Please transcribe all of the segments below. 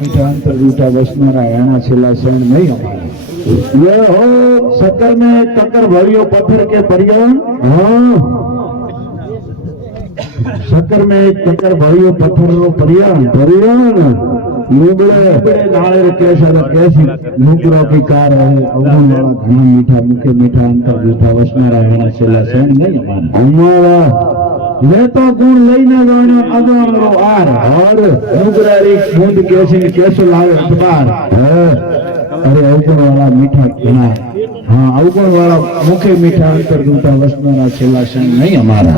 मीठा अंतर जूठा वसनारा ऐना छेला शरण नहीं हमारा ये हो शक्कर में टक्कर भरियो पत्थर के परियान हाँ शक्कर में एक टक्कर भरियो पत्थर रो परियान लूबड़े नाले कैसी लूबड़ों की कार है अवगुण वाला घना मीठा मुखे मीठा अंतर जूठा वसनारा ऐना छेला शरण नहीं हमारा वे तो गुण लईने जाने अगवानो आर और मुगरारी बूंद कैसी कैसो लावे अखबार अरे अवगुण वाला मीठा घना हाँ अवगुण वाला मुखे मीठा अंतर जूठा वसनारा छेला शरण नहीं हमारा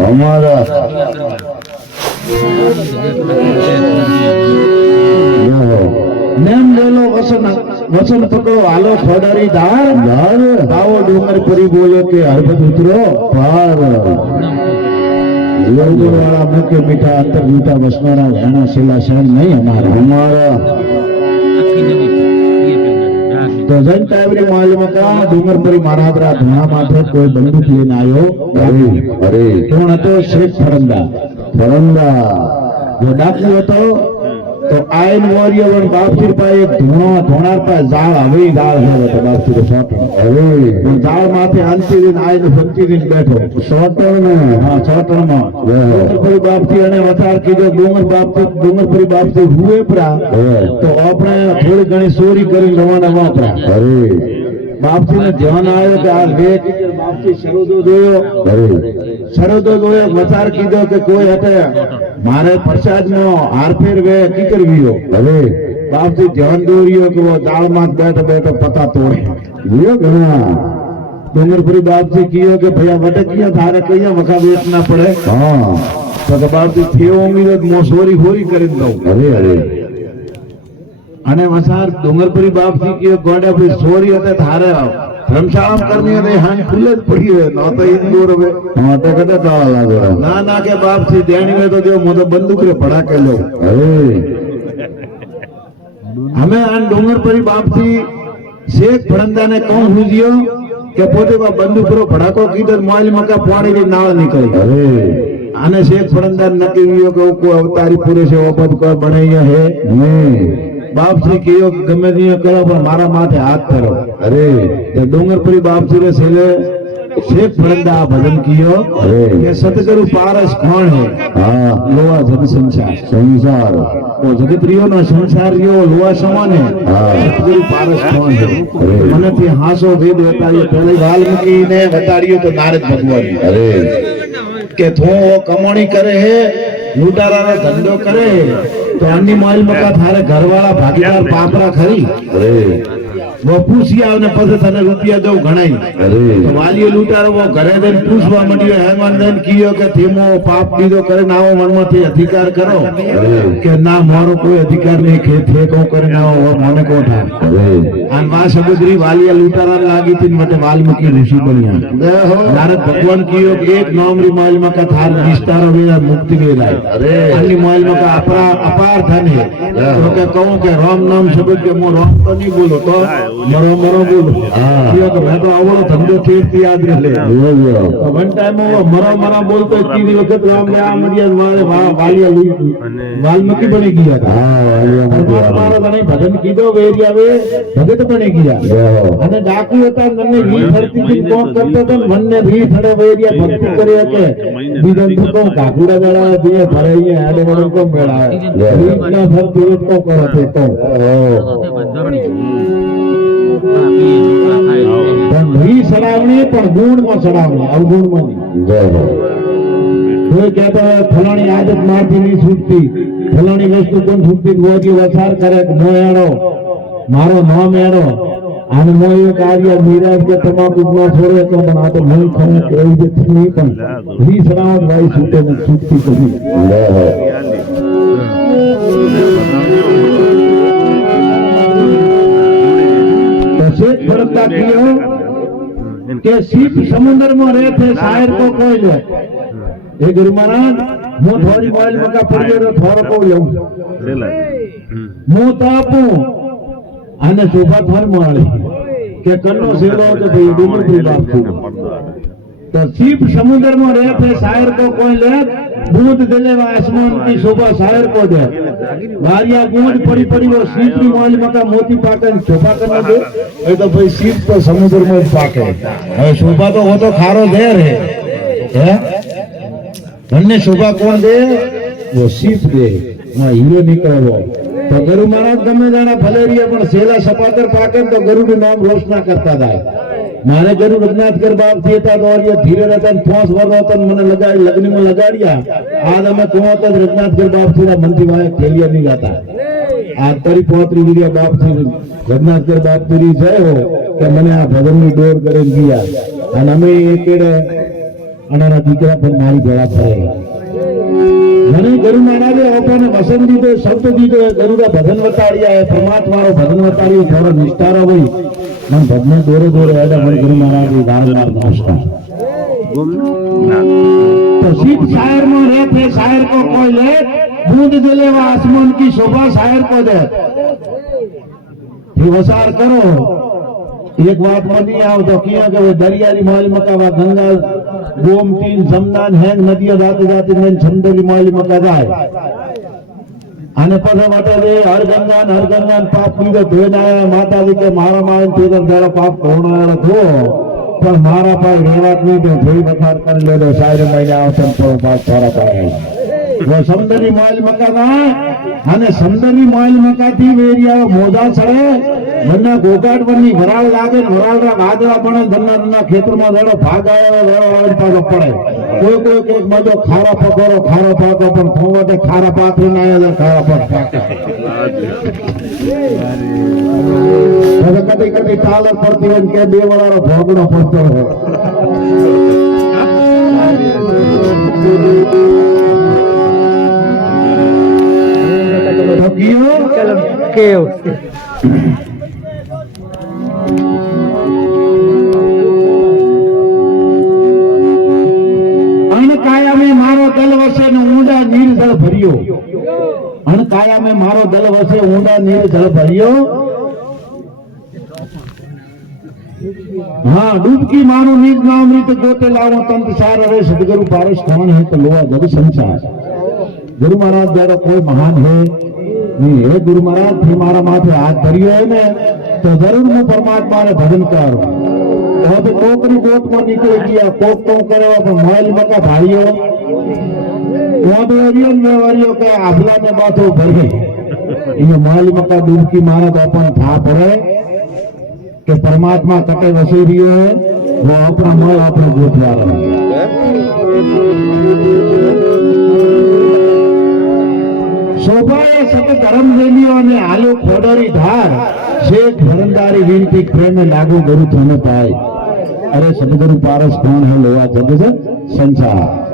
नेम लेलो वचन पकड़ो हालो खड़री दार दावो डूंगर परी बोलो के हरबत उतरो पार अवगुण वाला मुखे मीठा अंतर जूठा वसनारा ऐना छेला शरण नहीं हमारा तो जन टाइबरी मालूम का डूंगर परी महाराजरा धुना माथे कोई बंदूक लेने आयो अरे कौन तो शेख फरंदा जो डाकू હતો तो आयन वॉरियर बापसिर पर एक धोणार पर जाल हवे जाल है तो बापसिर शॉट हवे तो जाल माथे अंतिम दिन आयन 25 दिन बैठो शॉटर में हां शॉटर में कोई बापसिर ने वतार कीधो डूंगर परी बापसिर हुए परा तो આપણે થોડી ઘણી ચોરી કરી લેવાના વાપરા અરે बापसी ने ध्यान आयो कि आ लेख बापसी शरदो जोयो वचार कीधो के कोई हटे मारे प्रसाद में हारफेर वे की करवियो अरे बापसी ध्यान दोरियो कि वो दाल मात बैठो बैठो पता तोड़े लियो घना डूंगरपुरी बापसी कियो के भैया वटकिया थारे कहिया वखा बेचना पड़े हां तो बापसी थियो उम्मीद मोसोरी होरी करी दो अरे અને વસાર ડુંગરપુરી બાપજી કે ગોડા ભાઈ સોરી હતા થારે ધર્મશાળા કરવી અને હાન ખુલે જ પડી હોય ન તો ઇન્દોર હવે હા તો કદા તાળા લાગે ના કે બાપજી દેણી મે તો જો મોદો બંદૂક રે પડાકે લો અરે અમે આ ડુંગરપુરી બાપજી શેખ ફરંદા ને કોણ હુજ્યો કે પોતે બંદૂક રો પડાકો કીધો મોબાઈલ મકા પાણી ની નાળ નીકળી અરે આને શેખ ફરંદા નકી વિયો કે કો અવતારી પૂરે છે ઓપદ કો બનાયા હે बाप से कियो गमे दियो करो पर मारा माथे हाथ फेरो अरे तो डूंगरपुरी बाप जी रे सेले शेख फरंदा भजन कियो ये सतगुरु पारस कौन है हां लोहा जग संसार वो जगत रियो ना संसार रियो लोहा समान है सतगुरु पारस कौन है मने थी हासो वेद बतायो पहले वाल्मीकि ने बतायो तो नारद भगवान अरे के थो कमाणी करे है लूटारा रो धंधो करे तो अन्नी मोबाइल मका थारे घरवाला भागीदार पापरा खरी अरे वो पूछिया ने पसे तने रुपया दो घणाई अरे तो वाली लूटारो वो घरे देन पूछवा मंडियो हेमान देन कियो के थीमो पाप दीदो करे नाओ मनमाथी अधिकार करो के ना मारो कोई अधिकार नहीं के थे को करे नाओ वो मने को था अरे आन मा समुद्री वाली लूटारा लागी थी मते वाल्मीकि ऋषि बनिया नारद भगवान कियो एक नौमरी मोबाइल मका थार विस्तार वेला मुक्ति वेला अरे अन्नी मोबाइल मका अपार धन है तो के कहूं के राम नाम शब्द के मो राम तो नहीं बोलो तो मरो बोलो कियो तो मैं तो आवड़ो धंधो तीर्थ याद रह ले तो वन टाइम वो मरो बोलतो इतनी वक्त राम ने आ मरिया मारे वाल्मीकि बने किया था हां हमारा बने भजन कीधो वेरिया वे भगत बने किया અને ડાકુ હતા મને વી ફરતી થી કોણ કરતો તો મને વી ફડે વેરિયા ભક્તિ કરે કે બીજન તો કાકુડા વાળા દિયે ભરાઈએ આડે વડે કો મેળા ના ફર તીરથ કો કરો છે તો પણ વી સડાવણી પણ ગુણ માં સડાવણી અવગુણ માં નહીં कोई कहता है फलानी आदत मारती नहीं छूटती फलानी वस्तु कोण छूटती वो की वसार करे मो एड़ो मारो नाम एड़ो आने मो ये कार्य मीराज के तमाकू ना छोड़े तो बना तो नहीं खाने के ये नहीं पण वी सरावत भाई छूटे में छूटती कभी तो शेख फरंदा कियो के सीप समुद्र में रहते शायर को कोई ले ए गुरु महाराज मो थोड़ी मोबाइल मका पड़ियो तो थोड़ो को लऊ मो तापू आने शोभा थर माली के कन्नो सेरो के भाई डूंगर की बात थी तो सीप समुद्र में रहते शायर को कोई ले बूंद दिले व आसमान की शोभा शायर को दे वारिया बूंद पड़ी पड़ी वो सीप की मोल मका मोती पाकन शोभा करना दे ये तो भाई सीप तो समुद्र में पाके है शोभा तो वो तो खारो देर है धन्य शोभा कौन दे वो सीप दे वहां हीरो निकले वो तो गुरु महाराज गमे जाना फलेरिया पण सेला सपातर पाके तो गुरु નું નામ રોશના કરતા થાય મારે ગુરુ રઘનાથકર બાપ થી હતા તો ये धीरे रहता ठोस वर्ग होता મને લગાડી લગ્ન में लगाड़िया आज અમે કોણ તો રઘનાથકર બાપ થી મંદી વાય ખેલિયા नहीं जाता आज तरी पोतरी वीडिया बाप थी रघनाथकर बाप पूरी जय हो કે મને આ ભગવાનની ડોર કરીને ગયા અને અમે એકેડે અનારા દીકરા પર મારી ભેળા ફરે મને ગુરु महाराजे આપણને વસન દીધો શબ્દ દીધો ગુરુના ભજન વતાડ્યા है परमात्माનો भजन વતાડ્યો થોડો નિષ્ઠારો હોય मन भजन દોરે દોરે આડા મને ગુરુ महाराजे વારંવાર નમસ્કાર तो सीप शायर में रहते शायर को कोई ले बूंद दिले व आसमान की शोभा शायर को दे वसार करो एक बात में नहीं आओ तो किया कि वो दरियारी माल मकावा गंगा गोमती जमनान हैंग नदियां जाते जाते मैं छंदरी माल मका जाए आने पर माता दे हर गंगा पाप की तो धोना है माता जी के मारा मार तेरा जरा पाप कौन आया धो पर मारा पार रेवात नहीं तो थोड़ी बखार कर ले दो शायद महीने आवतन तो पास थोड़ा पाए वो समंदरी माल मका था आने समंदरी माल मका थी वेरिया मोजा सड़े वरना गोगाट वरनी वराल लागे वराल रा गाजरा बने धन्ना धन्ना खेतर में रेड़ो भाग आयो रेड़ो पाछो पड़े कोई कोई एक मजो खारा पकोरो खारा पाको पण खोवटे खारा पाकरी ना आया खारा पाक હવે કદી કદી ટાલર પડતી હોય કે બે વરાળો ભોગડો પડતો હોય અણકાયા મેં મારો દલ વસે ને ઊંડા નીર જળ ભર્યો અણકાયા મેં મારો દલ વસે ઊંડા નીર જળ ભર્યો हाँ डूबकी मानो नीक नामृत गोते लाओ तंत सार अरे सदगुरु पारस कौन है तो लोहा जग संसार गुरु महाराज जरा कोई महान है नहीं है गुरु महाराज फिर मारा माथे हाथ धरियो है ने तो जरूर मैं परमात्मा ने भजन करूं तो कोकरी बोट में निकल गया कोक तो करे पर मोबाइल मका भाईयो वो भी ओरियन में वरियो के आफला ने बातो भरे ये मोबाइल मका डूबकी मारा तो अपन था पड़े कि परमात्मा कटे वसी रही है वो अपना मोह अपने गोठवा रहा शोभा सत धर्म देलियो ने आलो खोडरी धार शेख भरंदारी विनती प्रेम लागू गुरु थने पाए अरे सदगुरु पारस कौन है लोहा जग संसार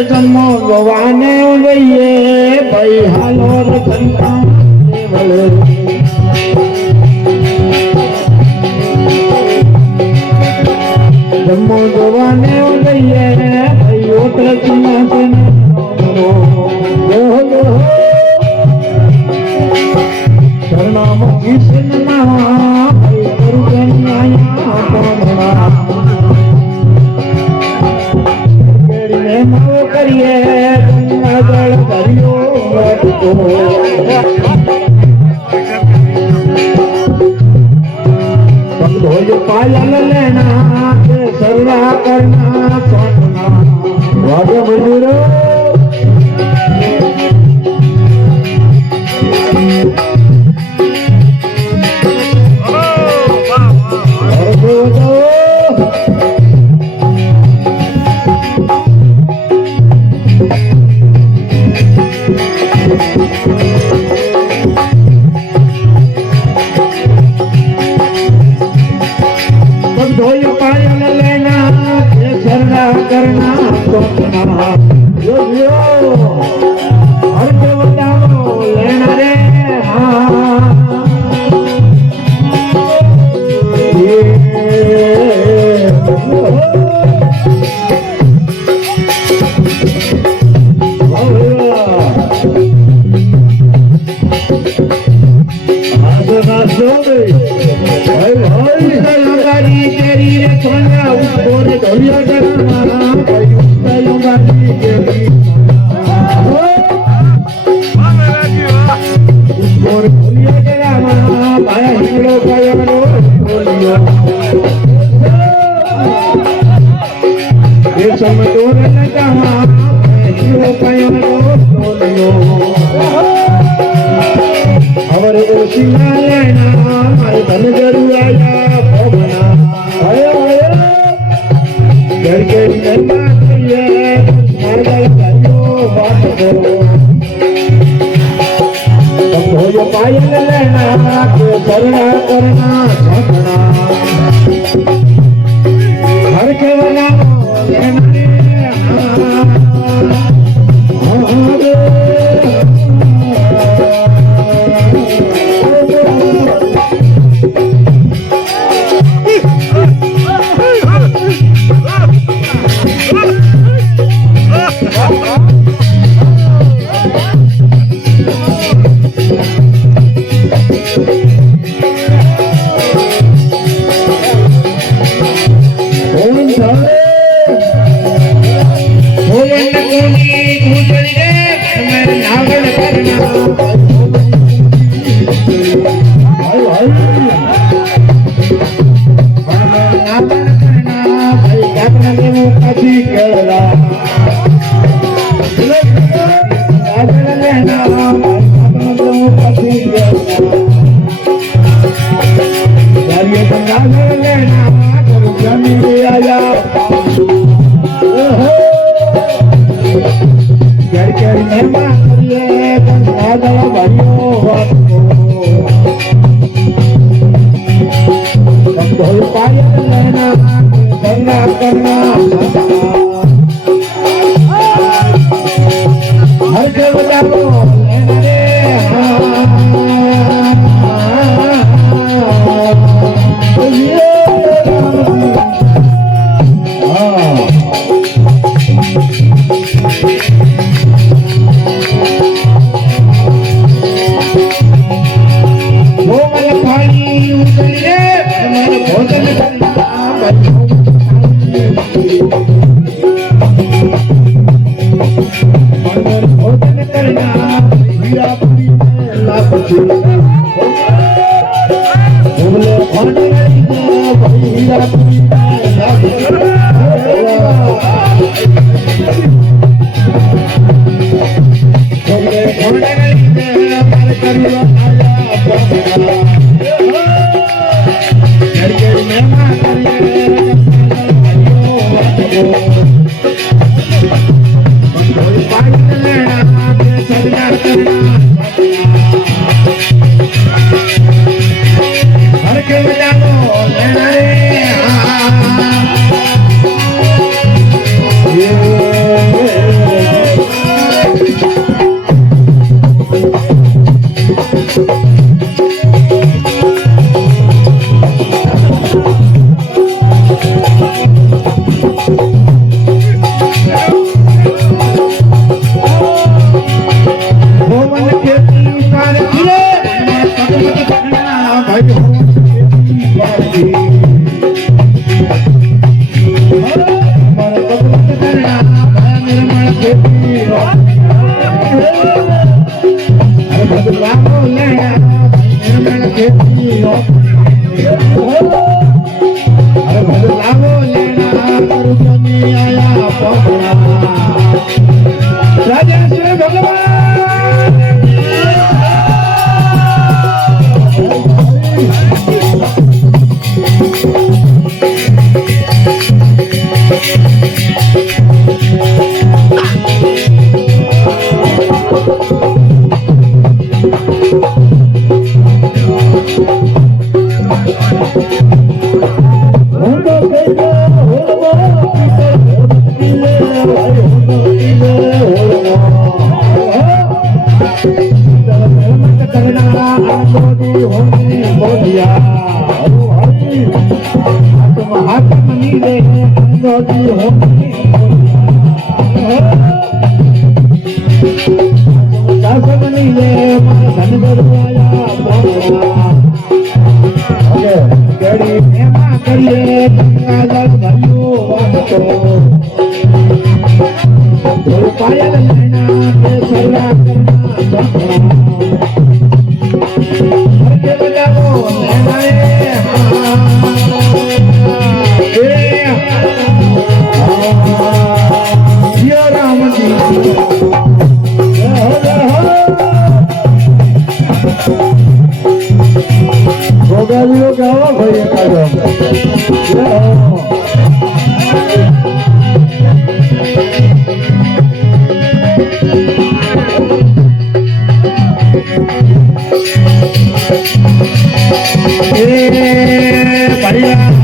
जन्मो गवाने गईए भाई हालो रखना जन्मो गवाने गईए भाई ओट रखना शरणाम कृष्ण भाई गुरु करिए जल करियो पालन लेना सर्वा करना सोना वाद मंदिरो કરીએ ગંગાજળ ભર્યું વાગતો પાયલ નૈના કે સરલા કરના હર કે બજાવો નૈનાએ જય રામજી ભોગાવીઓ ગાવો ભાઈ એકાદો પરિવાર